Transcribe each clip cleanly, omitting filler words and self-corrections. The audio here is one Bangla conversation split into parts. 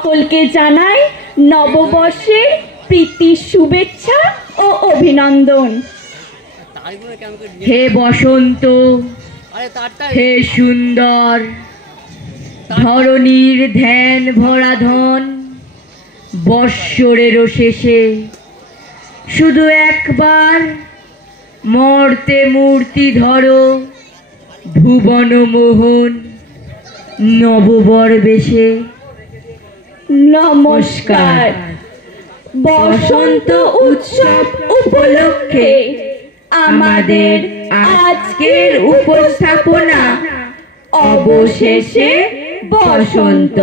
সকলকে জানাই নববর্ষের প্রীতি শুভেচ্ছা ও অভিনন্দন। হে বসন্ত, হে সুন্দর, ধরণীর ধ্যান ভরা ধন, বৎসরেরও শেষে শুধু একবার মর্তে মূর্তি ধরো, ভুবন মোহন নববর বেশে। নমস্কার। বসন্ত উৎসব উপলক্ষে আমাদের আজকের উপস্থাপনা অবশেষে বসন্ত।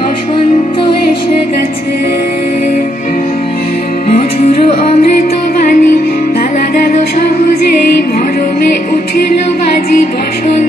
বসন্ত এসে গেছে, মধুর অমৃত বাণী বেলা গেল সহজেই, মরমে উঠিল বাজি বসন্ত